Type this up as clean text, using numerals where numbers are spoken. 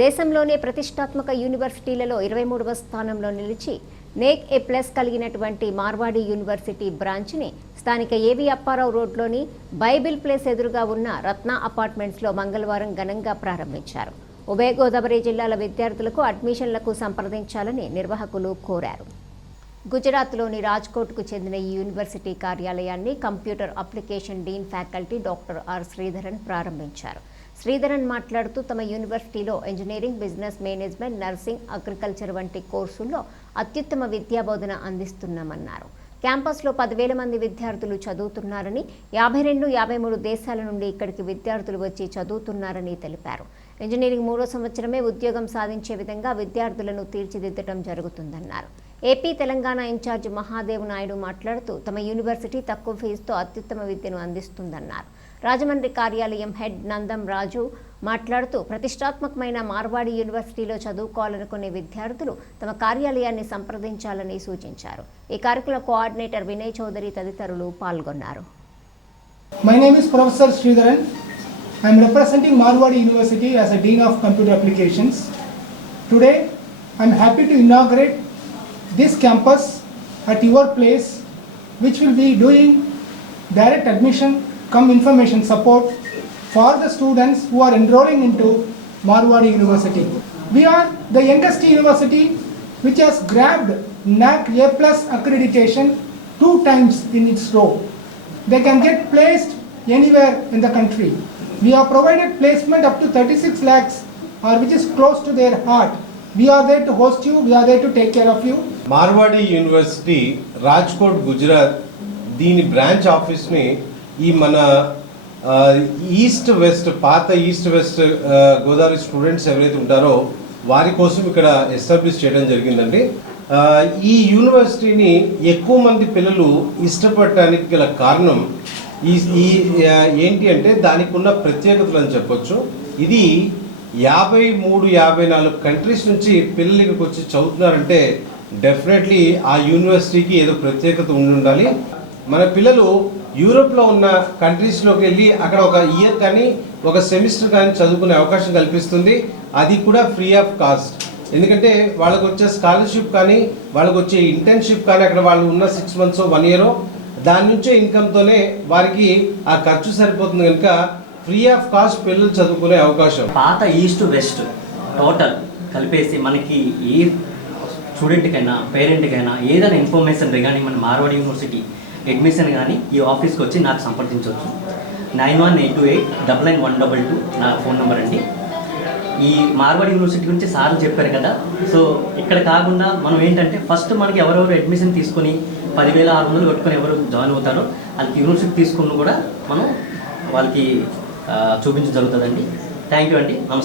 దేశంలోనే ప్రతిష్టాత్మక యూనివర్సిటీలలో 23వ స్థానంలో నిలిచి నేక్ ఏ+ కలిగినటువంటి మార్వాడి యూనివర్సిటీ బ్రాంచ్ని స్థానిక ఏవి అప్పారావు రోడ్లోని బైబిల్ ప్లేస్ ఎదురుగా ఉన్న రత్న అపార్ట్మెంట్స్లో మంగళవారం ఘనంగా ప్రారంభించారు. ఉభయ గోదావరి జిల్లాల విద్యార్థులకు అడ్మిషన్లకు సంప్రదించాలని నిర్వాహకులు కోరారు. గుజరాత్లోని రాజ్కోట్కు చెందిన ఈ యూనివర్సిటీ కార్యాలయాన్ని computer application dean faculty doctor R Sridharan ప్రారంభించారు. శ్రీధరన్ మాట్లాడుతూ తమ యూనివర్సిటీలో engineering, business management, nursing, agriculture వంటి కోర్సుల్లో అత్యుత్తమ విద్యాబోధన అందిస్తున్నామన్నారు. క్యాంపస్లో 10,000 మంది విద్యార్థులు చదువుతున్నారని, 52-53 దేశాల నుండి ఇక్కడికి విద్యార్థులు వచ్చి చదువుతున్నారని తెలిపారు. ఇంజనీరింగ్ 3వ సంవత్సరమే ఉద్యోగం సాధించే విధంగా విద్యార్థులను తీర్చిదిద్దడం జరుగుతుందన్నారు. ఏపీ తెలంగాణ ఇన్ఛార్జ్ మహాదేవ్ నాయుడు మాట్లాడుతూ తమ యూనివర్సిటీ తక్కువ ఫీజుతో అత్యుత్తమ విద్యను అందిస్తుందన్నారు. రాజమండ్రి కార్యాలయం హెడ్ నందం రాజు మాట్లాడుతూ ప్రతిష్టాత్మకమైన మార్వాడి యూనివర్సిటీలో చదువుకోవాలనుకునే విద్యార్థులు తమ కార్యాలయాన్ని సంప్రదించాలని సూచించారు. ఈ కార్యక్రమ కోఆర్డినేటర్ వినయ్ చౌదరి తదితరులు పాల్గొన్నారు. My name is Professor Sridharan. I am representing Marwadi University as a Dean of Computer Applications. Today, I am happy to inaugurate this campus at your place, which will be doing direct admission cum information support for the students who are enrolling into Marwadi University. We are the youngest university which has grabbed NAC A+ accreditation 2 times in its row. They can get placed anywhere in the country. We have provided placement up to 36 lakhs or which is close to their heart. We are there to host you, we are there to take care of you. Marwadi university Rajkot Gujarat దీని branch ఆఫీస్ని ఈ మన east west పాత east west Godavari students ఎవరైతే ఉంటారో వారి కోసం ఇక్కడ ఎస్టాబ్లిష్ చేయడం జరిగిందండి. ఈ యూనివర్సిటీని ఎక్కువ మంది పిల్లలు ఇష్టపడటానికి గల కారణం ఏంటి అంటే దానికి ఉన్న ప్రత్యేకతలు అని చెప్పొచ్చు. ఇది 53-54 కంట్రీస్ నుంచి పిల్లలు ఇక్కడికి వచ్చి చదువుతున్నారంటే డెఫినెట్లీ ఆ యూనివర్సిటీకి ఏదో ప్రత్యేకత ఉండాలి. మన పిల్లలు యూరోప్లో ఉన్న కంట్రీస్లోకి వెళ్ళి అక్కడ ఒక ఇయర్ కానీ ఒక సెమిస్టర్ కానీ చదువుకునే అవకాశం కల్పిస్తుంది. అది కూడా ఫ్రీ ఆఫ్ కాస్ట్. ఎందుకంటే వాళ్ళకు వచ్చే స్కాలర్షిప్ కానీ వాళ్ళకు వచ్చే ఇంటర్న్షిప్ కానీ అక్కడ వాళ్ళు ఉన్న 6 months 1 year దాని నుంచే ఇన్కమ్తోనే వారికి ఆ ఖర్చు సరిపోతుంది. కనుక ఫ్రీ ఆఫ్ కాస్ట్ పిల్లలు చదువుకునే అవకాశం. పాత ఈస్ట్ వెస్ట్ టోటల్ కలిపేసి మనకి ఏ స్టూడెంట్కైనా పేరెంట్కైనా ఏదైనా ఇన్ఫర్మేషన్ కానీ మన మార్వాడి యూనివర్సిటీ అడ్మిషన్ కానీ ఈ ఆఫీస్కి వచ్చి నాకు సంప్రదించవచ్చు. 9182899122 నా ఫోన్ నెంబర్ అండి. ఈ మార్వాడి యూనివర్సిటీ గురించి సార్లు చెప్పారు కదా, సో ఇక్కడ కాకుండా మనం ఏంటంటే ఫస్ట్ మనకి ఎవరెవరు అడ్మిషన్ తీసుకొని 10,600 కట్టుకొని ఎవరు జాయిన్ అవుతారో వాళ్ళకి యూనివర్సిటీ తీసుకుని కూడా మనం వాళ్ళకి చూపించడం జరుగుతుందండి. థ్యాంక్ యూ అండి, నమస్తే.